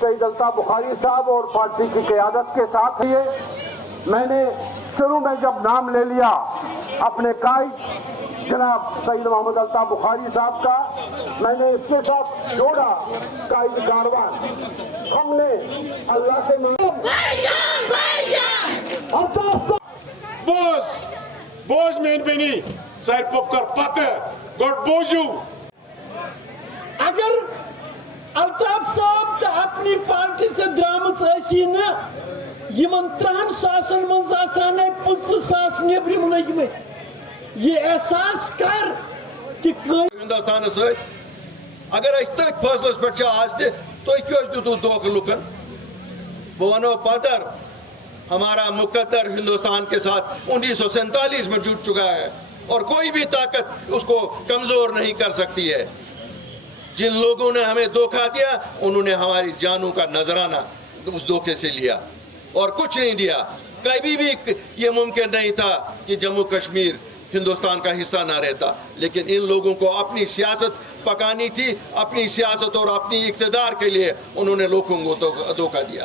سید الطاف بخاری صاحب اور پارٹی کی قیادت کے ساتھ لیے میں نے شروع میں جب نام لے لیا اپنے قائد جناب سید محمد الطاف بخاری صاحب کا، میں نے اس کے ساتھ جوڑا قائد کاروان. ہم نے اللہ سے بوز مین بینی سر پکر پتہ گوڑ بوزو. اگر الطاف صاحب تو اپنی پارٹی سے درامس ایسی نا یمن 30 ساسن من آسان 50 ساس نیبرم لگم یہ احساس کر کہ ہندوستان ست اگر تک فیصلس پہ آج تھی کیوں دھوکہ لکن بہ ونو پدر ہمارا مقدر ہندوستان کے ساتھ 1947 میں جڑ چکا ہے اور کوئی بھی طاقت اس کو کمزور نہیں کر سکتی ہے. جن لوگوں نے ہمیں دھوکہ دیا انہوں نے ہماری جانوں کا نذرانہ اس دھوکے سے لیا اور کچھ نہیں دیا. کبھی بھی یہ ممکن نہیں تھا کہ جموں کشمیر ہندوستان کا حصہ نہ رہتا، لیکن ان لوگوں کو اپنی سیاست پکانی تھی. اپنی سیاست اور اپنی اقتدار کے لیے انہوں نے لوگوں کو دھوکہ دیا.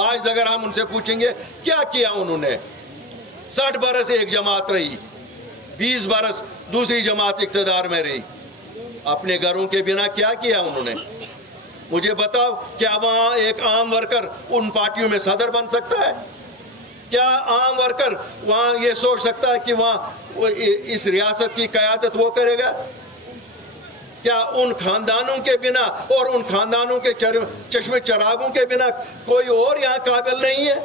آج اگر ہم ان سے پوچھیں گے کیا کیا انہوں نے، 60 برس ایک جماعت رہی، 20 برس دوسری جماعت اقتدار میں رہی. اپنے گھروں کے بنا کیا کیا انہوں نے؟ مجھے بتاؤ، کیا وہاں ایک عام ورکر ان پارٹیوں میں صدر بن سکتا ہے؟ کیا عام ورکر وہاں یہ سوچ سکتا ہے کہ وہاں اس ریاست کی قیادت وہ کرے گا؟ کیا ان خاندانوں کے بنا اور ان خاندانوں کے چشم چراغوں کے بنا کوئی اور یہاں قابل نہیں ہے؟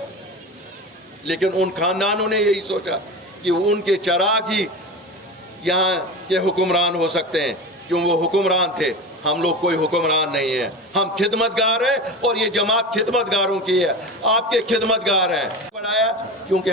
لیکن ان خاندانوں نے یہی سوچا کہ ان کے چراغ ہی یہاں کے حکمران ہو سکتے ہیں. کیوں وہ حکمران تھے، ہم لوگ کوئی حکمران نہیں ہیں. ہم خدمتگار ہیں اور یہ جماعت خدمتگاروں کی ہے. آپ کے خدمتگار ہیں. پڑھایا کیونکہ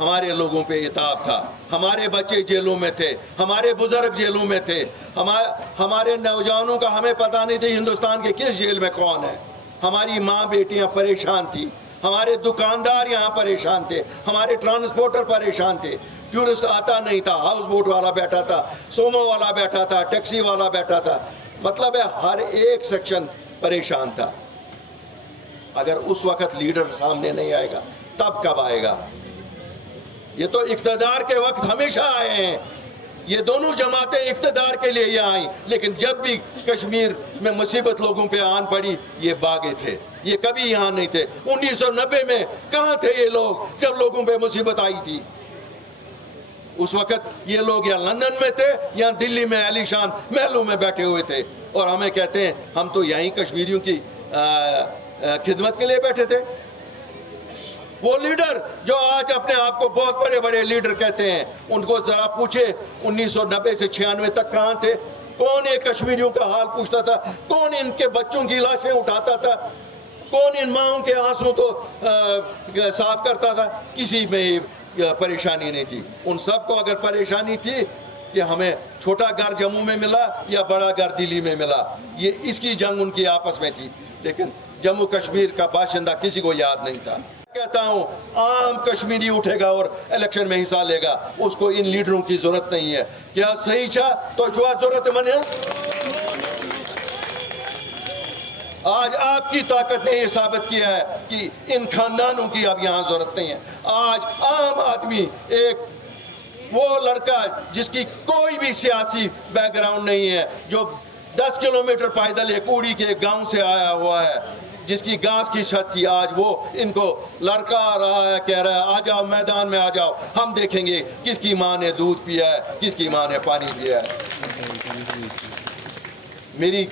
ہمارے لوگوں پہ عتاب تھا. ہمارے بچے جیلوں میں تھے، ہمارے بزرگ جیلوں میں تھے، ہمارے نوجوانوں کا ہمیں پتہ نہیں تھی ہندوستان کے کس جیل میں کون ہے. ہماری ماں بیٹیاں پریشان تھی، ہمارے دکاندار یہاں پریشان تھے، ہمارے ٹرانسپورٹر پریشان تھے. ٹورسٹ آتا نہیں تھا، ہاؤس بوٹ والا بیٹھا تھا، سومو والا بیٹھا تھا، ٹیکسی والا بیٹھا تھا. مطلب ہے ہر ایک سیکشن پریشان تھا. اگر اس وقت لیڈر سامنے نہیں آئے گا تب کب آئے گا؟ یہ تو اقتدار کے وقت ہمیشہ آئے ہیں. یہ دونوں جماعتیں اقتدار کے لیے یہ آئیں، لیکن جب بھی کشمیر میں مصیبت لوگوں پہ آن پڑی یہ بھاگے تھے. یہ کبھی یہاں نہیں تھے. 1990 میں کہاں تھے یہ لوگ جب لوگوں پہ مصیبت آئی تھی؟ اس وقت یہ لوگ یا لندن میں تھے یا دلی میں عالی شان محلوں میں بیٹھے ہوئے تھے اور ہمیں کہتے ہیں ہم تو یہیں کشمیریوں کی خدمت کے لیے بیٹھے تھے. وہ لیڈر جو آج اپنے آپ کو بہت بڑے بڑے لیڈر کہتے ہیں، ان کو ذرا پوچھے 1990 سے 96 تک کہاں تھے؟ کون ایک کشمیریوں کا حال پوچھتا تھا؟ کون ان کے بچوں کی لاشیں اٹھاتا تھا؟ کون ان ماؤں کے آنسوں کو صاف کرتا تھا؟ کسی میں پریشانی نہیں تھی. ان سب کو اگر پریشانی تھی کہ ہمیں چھوٹا گھر جموں میں ملا یا بڑا گھر دلی میں ملا، یہ اس کی جنگ ان کی آپس میں تھی. لیکن جموں کشمیر کا باشندہ کسی کو یاد نہیں تھا. کہتا ہوں عام کشمیری اٹھے گا اور الیکشن میں حصہ لے گا، اس کو ان لیڈروں کی ضرورت نہیں ہے. کیا صحیح چاہ تو ضرورت من ہے؟ آج آپ کی طاقت نے یہ ثابت کیا ہے کہ ان خاندانوں کی اب یہاں ضرورت نہیں ہے. آج عام آدمی، ایک وہ لڑکا جس کی کوئی بھی سیاسی بیک گراؤنڈ نہیں ہے، جو 10 کلومیٹر پیدل ایک اوڑی کے گاؤں سے آیا ہوا ہے، جس کی گھاس کی چھت تھی، آج وہ ان کو لڑکا آ رہا ہے، کہہ رہا ہے آ جاؤ میدان میں آ جاؤ، ہم دیکھیں گے کس کی ماں نے دودھ پیا ہے، کس کی ماں نے پانی پیا ہے. میری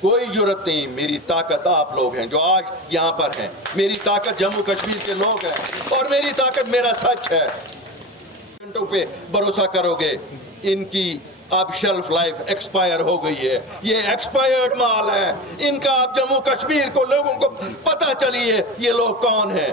کوئی ضرورت نہیں. میری طاقت آپ لوگ ہیں جو آج یہاں پر ہیں. میری طاقت جموں کشمیر کے لوگ ہیں اور میری طاقت میرا سچ ہے. گھنٹوں پہ بھروسہ کرو گے، ان کی اب شیلف لائف ایکسپائر ہو گئی ہے. یہ ایکسپائرڈ مال ہے. ان کا اب جموں کشمیر کو لوگوں کو پتہ چلیے یہ لوگ کون ہیں.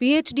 PhD,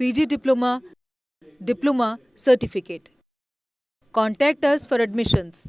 PG diploma, certificate. Contact us for admissions.